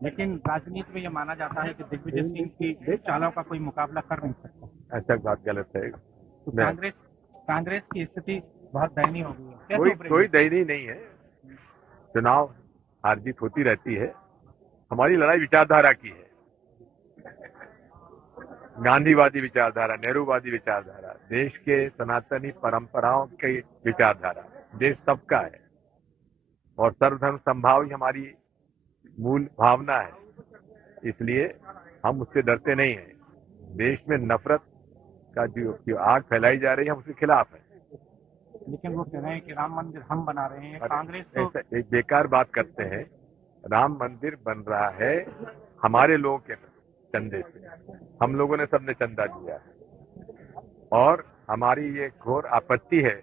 लेकिन राजनीति में यह माना जाता है कि दिग्विजय सिंह की चालों का कोई मुकाबला कर नहीं सकता। ऐसा बात गलत है। तो कांग्रेस की स्थिति बहुत दयनीय हो गई है। कोई दयनीय नहीं है। चुनाव हार जीत होती रहती है। हमारी लड़ाई विचारधारा की है, गांधीवादी विचारधारा, नेहरूवादी विचारधारा, देश के सनातनी परंपराओं की विचारधारा। देश सबका है और सर्वधर्म संभाव ही हमारी मूल भावना है, इसलिए हम उससे डरते नहीं हैं। देश में नफरत का जो आग फैलाई जा रही है, हम उसके खिलाफ है। लेकिन वो कह रहे हैं कि राम मंदिर हम बना रहे हैं, कांग्रेस तो एक बेकार बात करते हैं। राम मंदिर बन रहा है हमारे लोगों के चंदे से, हम लोगों ने सबने चंदा दिया है और हमारी ये घोर आपत्ति है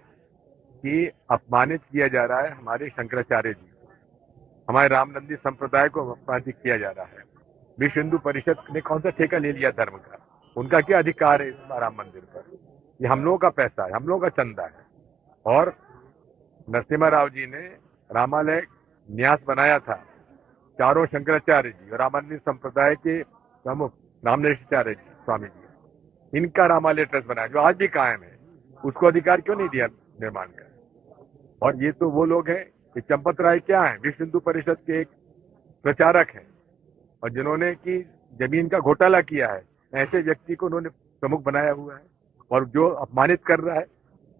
कि अपमानित किया जा रहा है हमारे शंकराचार्य जी को, हमारे रामनंदी संप्रदाय को अपमानित किया जा रहा है। विश्व हिंदू परिषद ने कौन सा ठेका ले लिया धर्म का? उनका क्या अधिकार है इस राम मंदिर पर? ये हम लोगों का पैसा है, हम लोगों का चंदा है। और नरसिम्हा राव जी ने रामालय न्यास बनाया था, चारों शंकराचार्य जी और रामानंदी संप्रदाय के प्रमुख रामनेशाचार्य जी स्वामी जी, इनका रामालय ट्रस्ट बनाया जो आज भी कायम है। उसको अधिकार क्यों नहीं दिया निर्माण का? और ये तो वो लोग हैं कि चंपत राय क्या है, विश्व हिंदू परिषद के एक प्रचारक हैं और जिन्होंने की जमीन का घोटाला किया है, ऐसे व्यक्ति को उन्होंने प्रमुख बनाया हुआ है। और जो अपमानित कर रहा है,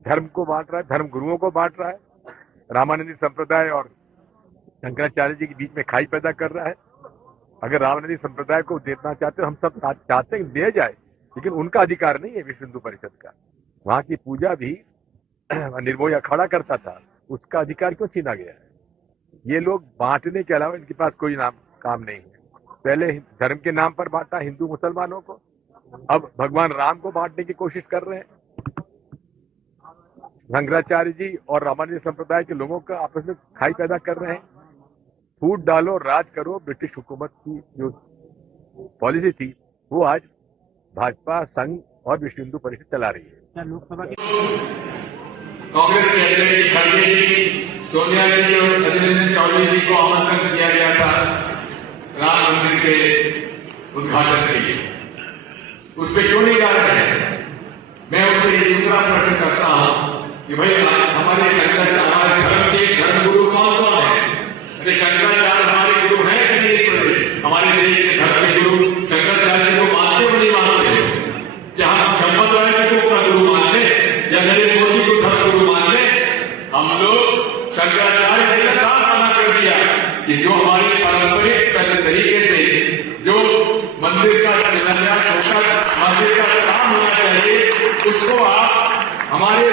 धर्म को बांट रहा है, धर्म गुरुओं को बांट रहा है, रामानंदी संप्रदाय और शंकराचार्य जी के बीच में खाई पैदा कर रहा है। अगर रामानंदी संप्रदाय को देना चाहते हो, हम सब चाहते हैं दे जाए, लेकिन उनका अधिकार नहीं है विश्व हिंदू परिषद का। वहां की पूजा भी निर्भय अखाड़ा करता था, उसका अधिकार क्यों छीना गया है? ये लोग बांटने के अलावा इनके पास कोई काम नहीं है। पहले धर्म के नाम पर बांटा हिंदू मुसलमानों को, अब भगवान राम को बांटने की कोशिश कर रहे हैं। शंकराचार्य जी और रामानंदी संप्रदाय के लोगों का आपस में खाई पैदा कर रहे हैं। फूट डालो राज करो, ब्रिटिश हुकूमत की जो पॉलिसी थी वो आज भाजपा, संघ और विश्व हिंदू परिषद चला रही है। लोकसभा की कांग्रेस के अध्यक्ष खड़गे जी, सोनिया जी और अधीर रंजन चौधरी जी को आमंत्रण किया गया था राम मंदिर के उद्घाटन के लिए, उस पर क्यों नहीं जा रहे हैं? मैं उनसे ये दूसरा प्रश्न करता हूं कि भाई हमारे शंकराचार्य, हमारे धर्म के धर्मगुरु कौन कौन है? अरे शंकराचार्य हमारे गुरु हैं कि नहीं? प्रदेश हमारे देश के धर्म के गुरु शंकराचार्य जी को मानते हो नहीं मानते? क्या हम चंपत राय जी को अपना गुरु मानते या नरेंद्र मोदी को धर्म गुरु मान ले? हम लोग शंकराचार्य जी ने साफ मना कर दिया कि जो हमारे पारंपरिक तरीके से जो मंदिर का शिलान्यास होता, मंदिर का काम होना चाहिए, उसको आप हमारे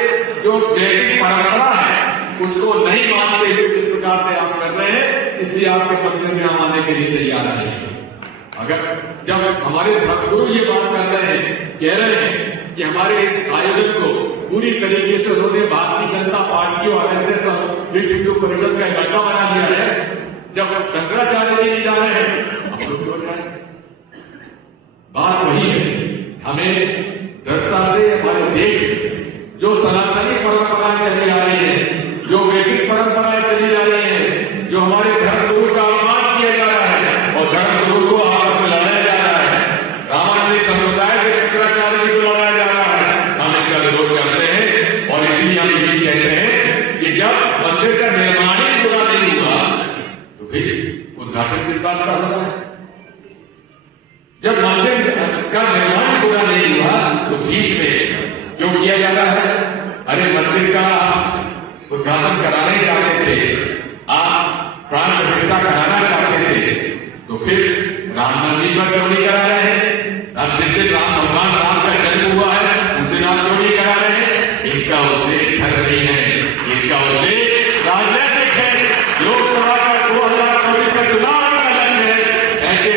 जो वैदिक परंपरा है उसको नहीं मानते हुए जिस प्रकार से आप कर रहे हैं, इसलिए आपके मंदिर में हम आने के लिए तैयार नहीं है। अगर जब हमारे धर्मगुरु ये बात कर रहे हैं, कह रहे हैं कि हमारे इस आयोजन को पूरी तरीके से उन्होंने भारतीय जनता पार्टी और आरएसएस और विश्व हिंदू परिषद का गड्ढा बना दिया है, जब शंकराचार्य जी नहीं जा रहे हैं हम लोग क्यों जाए? बात वही है, हमें दृढ़ता से हमारे देश जो सनातनी परंपराएं चली आ रही है, जो वैदिक परंपराएं चली जा रही है, जो हमारे धर्मगुरु का अपमान किया जा रहा है और धर्मगुरु को आपस में लड़ाया जा रहा है, रामानंदी संप्रदाय से शंकराचार्य जी को लड़ाया जा रहा है, हम इसका विरोध करते हैं। और इसलिए हम ये भी कहते हैं कि जब मंदिर का निर्माण ही पूरा नहीं हुआ तो फिर उद्घाटन किस बात का होगा? जब मंदिर का निर्माण पूरा नहीं हुआ तो बीच में क्यों किया जा रहा है? अरे मंदिर का उद्घाटन कराने चाहते थे, आप प्राण प्रतिष्ठा कराना चाहते थे, तो फिर राम मंदिर पर क्यों नहीं करा रहे हैं? अब जिस दिन भगवान राम का जन्म हुआ है उस दिन आप क्यों नहीं करा रहे हैं? इनका उद्देश्य धर्म नहीं है, इनका उद्देश्य राजनीतिक है। लोकसभा का 2024 का चुनाव का लक्ष्य है। ऐसे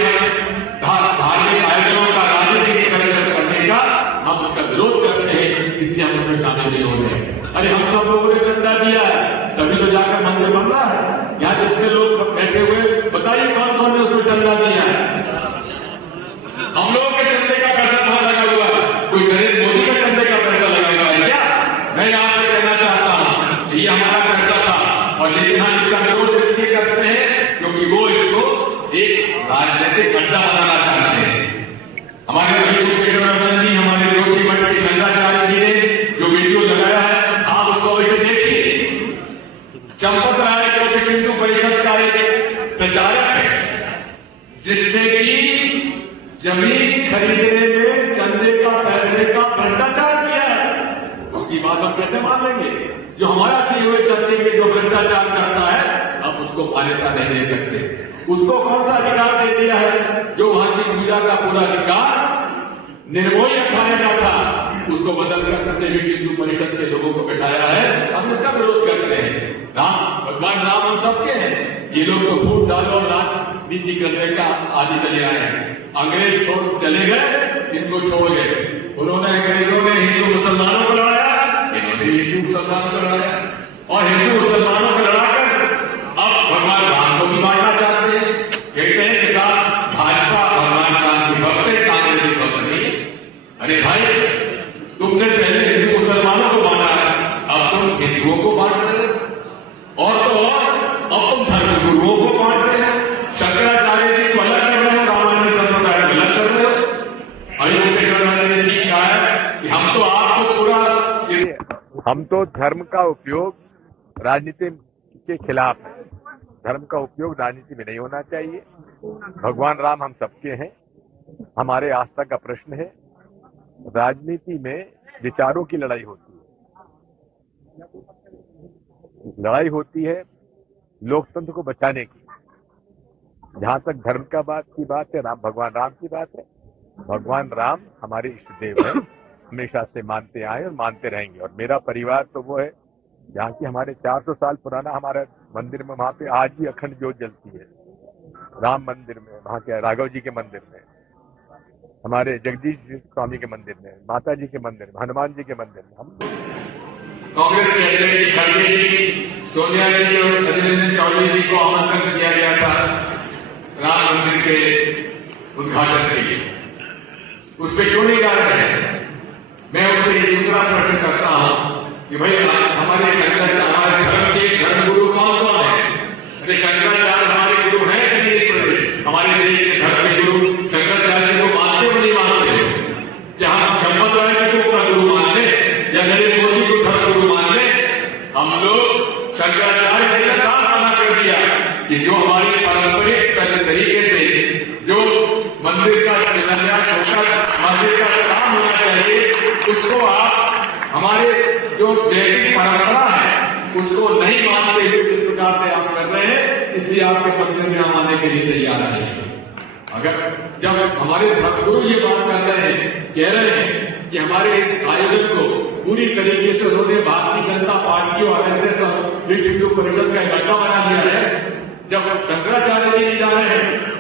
धार्मिक आयोजनों का राजनीतिक करने का हम उसका विरोध करते हैं, इसलिए हम उसमें शामिल नहीं हो रहे। अरे हम सब लोगों ने चंदा दिया है तभी तो जाकर मंदिर बन रहा है। यहाँ जितने लोग बैठे हुए बताइए कौन कौन ने उसमें चंदा दिया है? हम लोगों के चंदे का पैसा कहां लगा हुआ है? कोई नरेंद्र मोदी का चंदे का पैसा लगा हुआ है क्या? मैं यहाँ से कहना चाहता हूँ ये हमारा पैसा था, और लेकिन हम इसका विरोध इसलिए करते हैं क्योंकि वो इसको एक राजनीतिक अड्डा बनाना चाहते हैं। हमारे भाई मुकेश वर्धन जी, हमारे जोशी मठ के शंकराचार्य जी ने जो वीडियो लगाया है, आप उसको अवश्य देखिए। चंपत राय जो विश्व हिंदू परिषद का एक प्रचारक है, जिसने की जमीन खरीदने में चंदे का पैसे का भ्रष्टाचार किया है, उसकी बात हम कैसे मान लेंगे? जो हमारा दिए हुए चंदे में जो भ्रष्टाचार करता है, हम उसको मान्यता नहीं दे सकते। उसको कौन सा अधिकार दे दिया है? जो वहां की पूजा का पूरा अधिकार निर्मोही रखाने का था, उसको बदल कर विश्व हिंदू परिषद के लोगों को बैठाया है। हम इसका विरोध करते हैं। भगवान राम हम सबके हैं। ये लोग तो फूट डालो और राजनीति करने का आदि चले आए हैं। अंग्रेज छोड़ चले गए, इनको छोड़ गए। उन्होंने अंग्रेजों ने हिंदू मुसलमानों को लड़ाया, इन्होंने हिंदू मुसलमानों को लड़ाया, और हिंदू मुसलमानों को लड़ाकर अब भगवान राम को भी मारना चाहते हैं। कहते हैं कि साहब भाजपा भगवान राम की भक्त है, कांग्रेस की भक्त नहीं। अरे भाई, तुमने पहले हिंदू मुसलमानों को माना है, अब तुम हिंदुओं को बांट रहे हो, और तो और अब तुम धर्म गुरुओं को बांट रहे हो। शंकराचार्य जी को अलग कर रहे हो, रामायण संप्रदाय को अलग कर रहे हो। अयोध्या ने ठीक कहा है कि हम तो आपको पूरा हम तो धर्म का उपयोग राजनीति के खिलाफ है। धर्म का उपयोग राजनीति में नहीं होना चाहिए। भगवान राम हम सबके हैं। हमारे आस्था का प्रश्न है। राजनीति में विचारों की लड़ाई होती है, लड़ाई होती है लोकतंत्र को बचाने की। जहां तक धर्म का की बात है, भगवान राम की बात है, भगवान राम हमारे इष्ट देव हैं, हमेशा से मानते आए और मानते रहेंगे। और मेरा परिवार तो वो है जहाँ की हमारे 400 साल पुराना हमारा मंदिर में, वहां पे आज भी अखंड ज्योत जलती है। राम मंदिर में, वहां के राघव जी के मंदिर में, हमारे जगदीश स्वामी के मंदिर में, माता जी के मंदिर में, हनुमान जी के मंदिर में। हम कांग्रेस के अध्यक्ष खड़गे जी, सोनिया जी और अधीर चौधरी जी को आमंत्रण किया गया था राम मंदिर के उद्घाटन के लिए। उस पर क्यों नहीं जा रहे हैं? मैं उनसे ये दूसरा प्रश्न करता हूं कि भाई हमारे शंकराचार्य, हमारे धर्म के धर्म गुरु कौन कौन है? अरे शंकराचार्य हमारे गुरु हैं कि नहीं? प्रदेश हमारे देश के धर्म के गुरु शंकराचार्य जी को मानते हो नहीं मानते? क्या हम चंपत राय जी को अपना गुरु मानते या नरेंद्र मोदी को धर्म गुरु मान ले? हम लोग शंकराचार्य जी ने साफ मना कर दिया कि जो हमारे पारंपरिक तरीके से जो मंदिर का शिलान्यास होता, मंदिर का काम होना चाहिए, उसको आप हमारे जो वैदिक परंपरा है उसको नहीं मानते हुए जिस प्रकार से आप कर रहे हैं, इसलिए आपके मंदिर में हम आने के लिए तैयार नहीं है। अगर जब हमारे धर्मगुरु ये बात कह रहे हैं कि हमारे इस आयोजन को पूरी तरीके से उन्होंने भारतीय जनता पार्टी और आरएसएस और विश्व हिंदू परिषद का एक अड्डा बना दिया है, जब शंकराचार्य जी नहीं जा रहे हैं